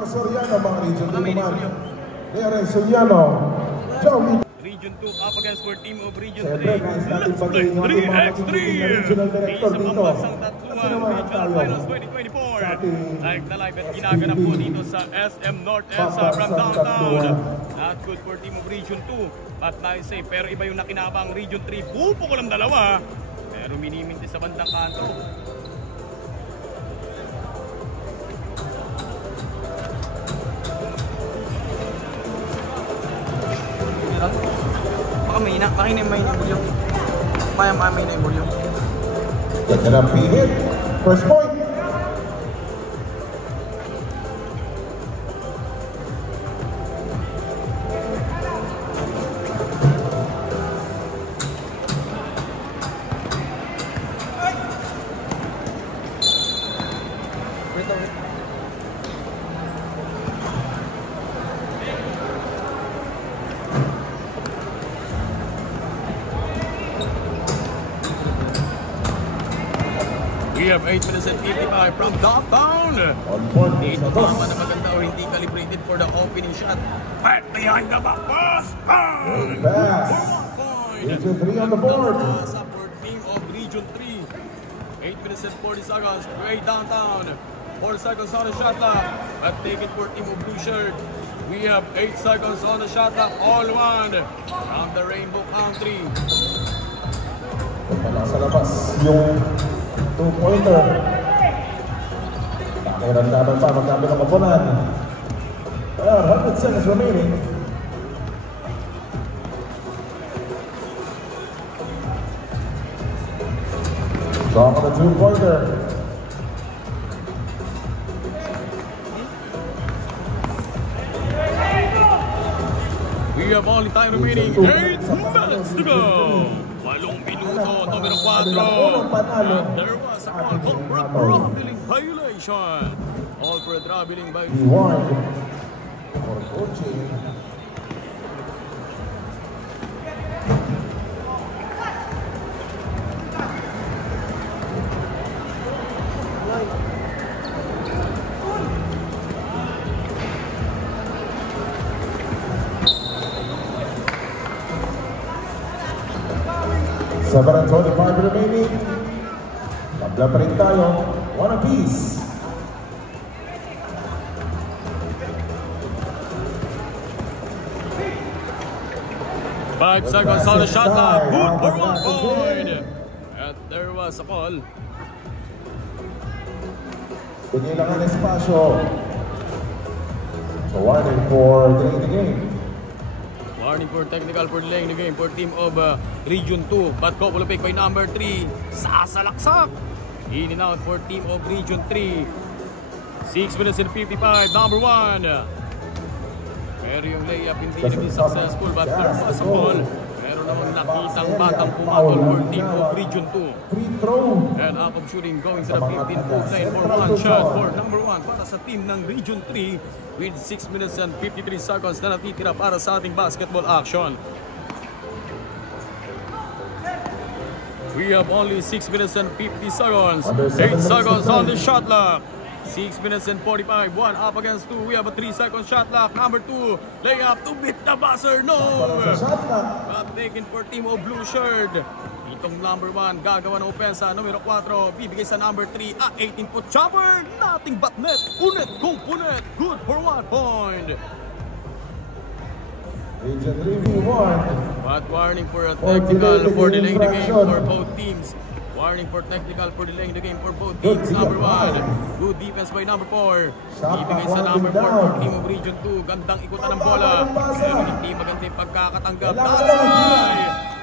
Omar Soriano, mga Region 2 naman. Darren Soriano, Joey. Region 2 up against for team of Region 3. Siyempre, nais natin pagkain ng ating mga magiging regional director dito. Kasi naman tayo 2024. Live na live at ginaganap po dito sa SM North EDSA from downtown. Not good for team of Region 2. At nice save. Pero iba yung nakinabang Region 3. Pupukol ang dalawa. Pero miniminti sa bandang kanto. Baka may na yung kaya may na yung Ganda na hit. First point. We have 8 minutes and 55 from downtown. Dito tama na maganda or hindi calibrated for the opening shot. Back behind the back pass. Good pass. Region 3 on the board. For team of Region 3. 8 minutes and 40 seconds. Way downtown. 4 seconds on the shot clock. But take it for team of Blue Shirt. We have 8 seconds on the shot clock. All one. From the Rainbow Country. Pala sa labas yung 2-pointer. Pakiramdaman pa magkabilang kapunan. 100 seconds remaining. Drop on the 2-pointer. We have only time remaining 8 minutes to go. 8 minuto, numero 4. There was a call for a traveling violation. All for a traveling violation. Reward for coaching. Seven and 25 remaining. Tabla pa rin tayo. One apiece. Five seconds on the shot clock. Good for 1 point. And there was a call. Bigay lang ang espasyo. So warning for delaying the game. Warning for technical for delaying the game for team of Region 2. But couple pick by number 3. Sasalaksak. In and out for team of Region 3. 6 minutes and 55. Number 1. Pero yung layup hindi naging successful. But there was a ball. Meron namang nakitang batang pumatol for team of Region 2. Free throw. And up of shooting going to the 15-foot line for 1 shot for number 1 para sa team ng Region 3 with 6 minutes and 53 seconds na natitira para sa ating basketball action. We have only 6 minutes and 50 seconds. 8 seconds on the shot clock. 6 minutes and 45. 1 up against 2. We have a 3-second shot clock. Number 2. Layup to beat the buzzer. No! But taken for team of Blue Shirt. Itong number 1 gagawa ng opensa. Numero 4. Bibigay sa number 3. 18-foot jumper. Nothing but net. Unet. Go punet. Good for 1 point. Region 3v1. But warning for a technical for delaying the game for both teams. Warning for technical for delaying the game for both teams. Number 1. Good defense by number 4. Ibigay sa number 4 for team of Region 2. Gandang ikutan ng bola. Pero hindi maganda yung pagkakatanggap.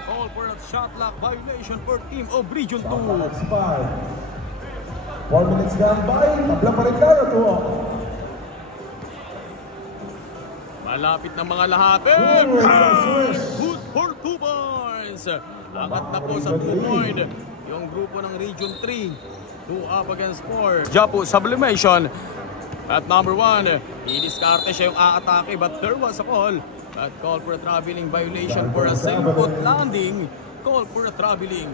Call for a shot clock violation for team of Region 2. 4 minutes gone by. Tabla pa rin tayo to. Malapit ng mga lahat. Good for 2 points. Angat na po sa 2 point. Yung grupo ng Region 3. 2 up against 4. Japo sublimation. At number 1. Iniskarte siya yung aatake. But there was a call. At call for a traveling violation for a 7-foot landing. Call for a traveling.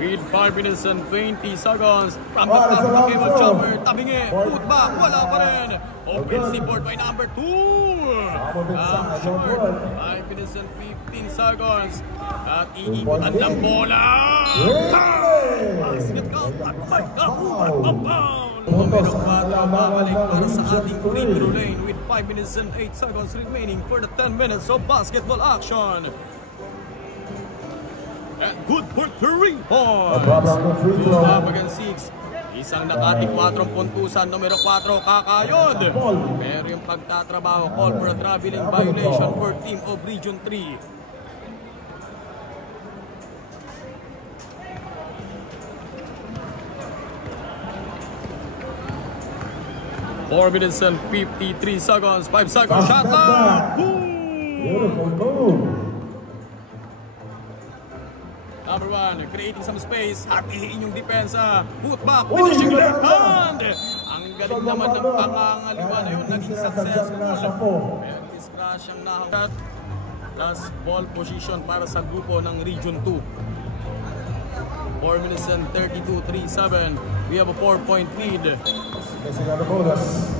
with 5 minutes and 20 seconds. From the top of the cable jumper, tabingi, put back, wala pa rin. Offensive board by number 2. Short, 5 minutes and 15 seconds. At iikutan ng bola. Basket count at pagka-compound. Numero 4 babalik para sa ating free throw lane with 5 minutes and 8 seconds remaining for the 10 minutes of basketball action. And good for 3 points. 2 up against 6. Isang nakating 4 puntusan, numero 4, kakayod. Pero yung pagtatrabaho, call for a traveling violation for team of Region 3. Four minutes and 53 seconds, 5 seconds, shot clock. Beautiful move. Number 1, creating some space, hatiin yung depensa, put back, finishing left hand. Ang galing naman ng pangangaliwa na yun, naging successful. Pero discrash ang nahakat. Last ball position para sa grupo ng Region 2. 4 minutes and 32-37. We have a 4-point lead. Missing on the bonus.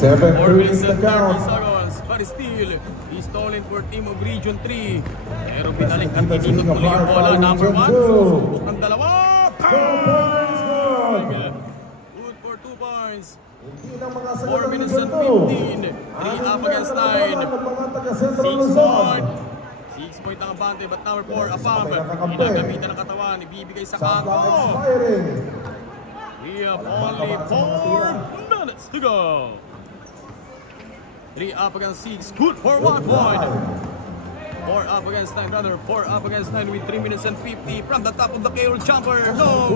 Seven 4 minutes the and 30 count. seconds. But still, he's stolen for team of Region 3. Pero binalik at inikot muli yung bola. Number 1, susubok ang dalawa. Good for 2 points. 4 minutes and 15. 3 up against 9. 6 point. 6 point ang abante, but number 4, Afam. Ginagamitan ng katawan, ibibigay sa kanto. We have only 4 minutes to go. 3 up against 6, good for 1 point. 4 up against 9, rather 4 up against 9 with 3 minutes and 50 from the top of the KO jumper. No!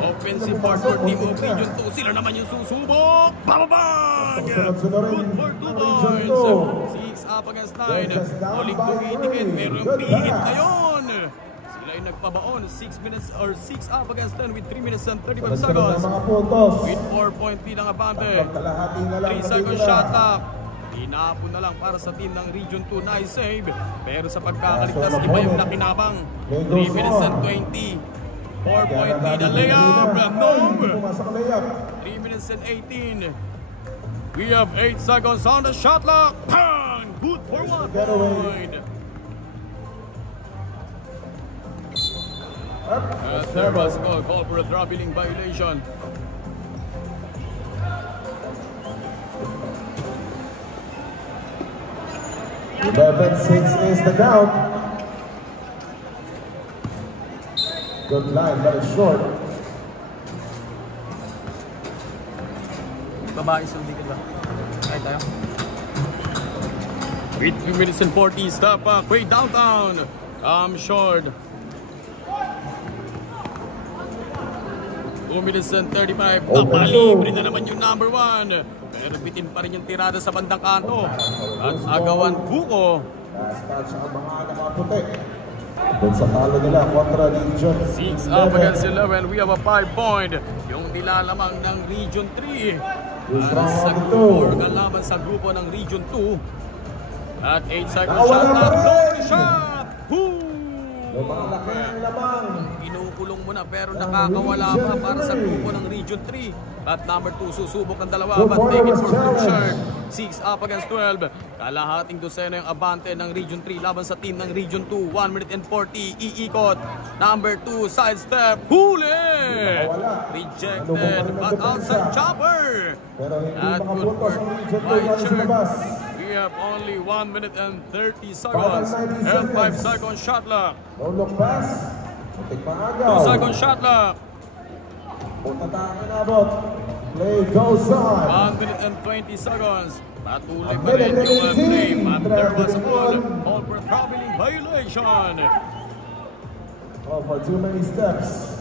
Offensive part for team of Region 2. Sila naman yung susubok. Bababang! Good for 2 points. 6 up against 9. Uling tumitikit, pero yung pihit ngayon. Sila yung nagpabaon. 6 minutes or 6 up against 10 with 3 minutes and 35 seconds. With 4-point lead ang abante. 3 seconds shot clock. Inapon na lang para sa team ng Region 2. Nice save. Pero sa pagkakaligtas, iba yung nakinabang. 3 minutes and 20. 4-point lead. A layup. No. 3 minutes and 18. We have 8 seconds on the shot clock. Bang! Good for 1 point. There was a call for a dribbling violation. Eleven 6 is the count. Good line, but it's short. Babae sa dikit ba? Ay tayo. With 2 minutes and 40, stop back, way downtown. Short. 2 minutes and 35. Napalibre na naman yung number 1. Pero bitin pa rin yung tirada sa bandang kanto. At agawan buko. Last touch ang mga puti. Doon sa talo nila, kontra Region 6 up against 11. We have a 5-point. Yung nilalamang ng Region 3. Para sa grupo, laban sa grupo ng Region 2. At 8 seconds shot clock. Long shot! malaki ang lamang. Inukulong mo na pero nakakawala pa para sa grupo ng Region 3. At number 2, susubok ng dalawa but take it for blue shirt. 6 up against 12. Kalahating dosena yung abante ng Region 3 laban sa team ng Region 2. 1 minute and 40. Iikot. Number 2, sidestep. Huli! Rejected. But outside chopper. At good work. White shirt. We have only 1 minute and 30 seconds. And 5 seconds shot clock. Don't look pass. 2 seconds shot clock. Play goes on. 1 minute and 20 seconds. Patuloy pa rin yung play. But there was a ball for traveling violation. Oh, for too many steps.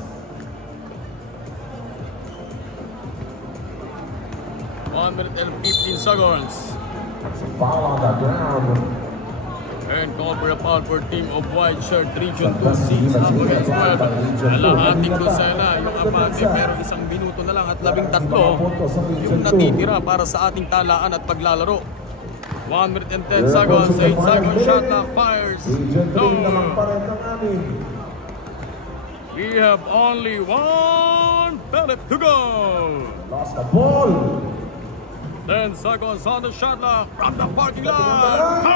1 minute and 15 seconds. Foul on the ground. And call for a foul for team of white shirt Region 2, 6 up against 12. Kalahating dosena yung abante pero isang minuto na lang at 13 yung natitira para sa ating talaan at paglalaro. 1 minute and 10 seconds. 8 second shot clock fires. Region 3 naman No. pa rin ang amin. We have only 1 minute to go. Lost the ball. 10 seconds on the shot clock from the parking lot.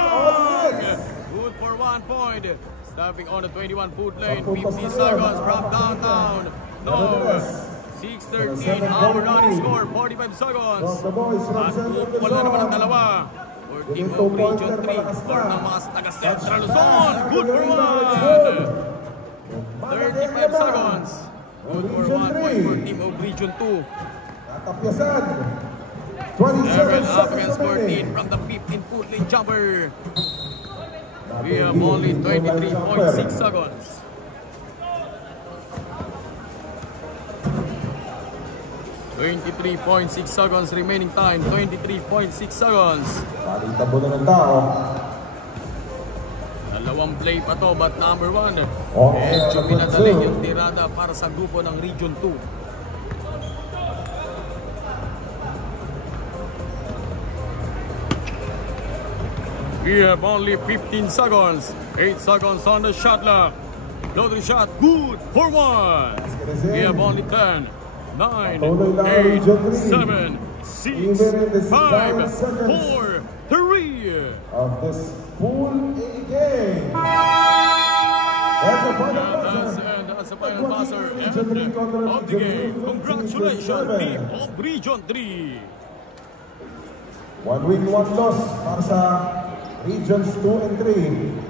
Good for 1 point. Stepping on the 21-foot lane. 50 seconds from downtown. No. 6:13. Our running score. 45 seconds. From the boys from At Central wala naman ang Luzon. dalawa. For Team of Region 3. For ng mga taga Central Luzon. Good for 1. 35 seconds. Good for 1 point for Team of Region 2. Natapyasan. 27 Aaron up seconds against remaining. 14 from the 15-foot lane jumper. We have only 23.6 seconds. .6 seconds remaining time. 23.6 seconds. Balita mo na ng tao. Dalawang play pa to, but number 1. Okay, Medyo number pinadali 2. yung tirada para sa grupo ng Region 2. We have only 15 seconds. 8 seconds on the shot clock. Loading shot, good for 1. We have only 10, 9, 8, 7, 6, 5, 4, 3. Of this Pool A game. That's a final buzzer. That's the final buzzer of the game. Congratulations, Team of Region 3. 1 win, 1 loss para sa Regions 2 and 3.